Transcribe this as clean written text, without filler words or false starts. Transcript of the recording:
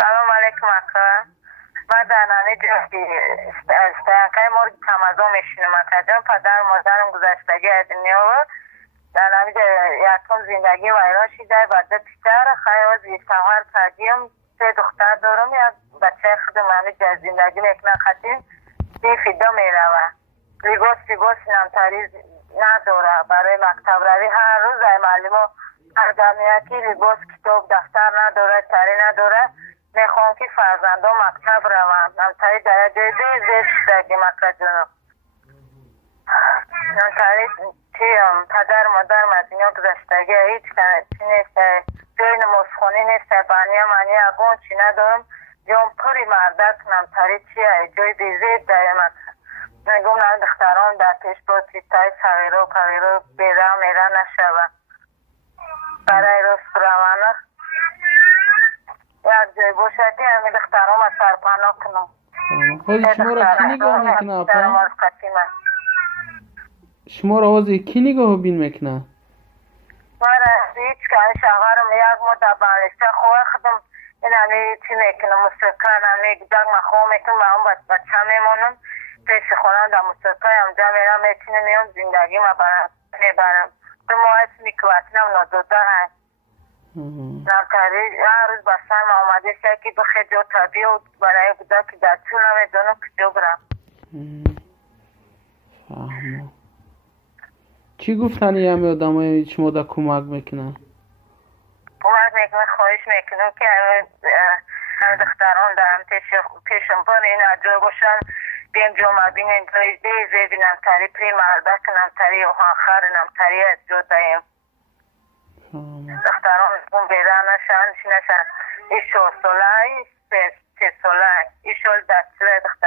سلام علیکم اکا. من در نانی استانکای مورد تمازو میشینم اکا جان. پدر مادرم گذشتگی از دنیا و در نانی یکم زندگی ویران شده. بعد پیتر خیلی زیستمار کردیم. 3 دختر دارم. یک بچه خودم همیشه از زندگی میکنه خطیم دی فیدا میروه. لباس نمتری نداره برای مکتب روی. هر روز ای معلم هر دمیاتی لباس کتاب دفتر نداره تری نداره. میخوام که فرزندان مکتب روند. نمتری درجه زیر شدگی مکتب جنو نمتری پدر مادر مدینه گذشتگی هیچ چی نیست. جای نمازخونی نیست. بانیا منی اگون چی ندارم. جام پری مردک نمتری چیه جای دیزید دایم نگم نه دختران در پیش با تیتای سویرو کویرو بیره میره نشوه برای روز روانه یک جای باشه که همین دختران ما سرپانا کنم. خود شما را کی نگاه میکنه اپا؟ شما را آوازی کی نگاه بین میکنه؟ مرا هیچ که شوهرم یک مدت بانشته خواه خودم این همی چی میکنم مستقل همی گداگ مخواه میکنم و هم بچه میمونم پیش خونم در مستقل همجا میرم میتونم میام زندگی ما میبرم. تو ماهیت میکواتنم نادوده هست نمتری هر روز بستن آمده شد که بخیر جو طبیع و برای بوده که در طول نمیدونم که جو برم. فهمم. چی گفتن یه همه آدم های شما در کمک میکنن؟ کمک میکنم خواهش میکنم که همه دختران دارم پیشم بار این اجای باشن بیم جامعه بینیم جای زیبی نمتری پری مردک نمتری و خانخر نمتری از جو دایم دختران اون بیران نشن ایش 4 ساله ایش 3 ساله ایش دستره دختر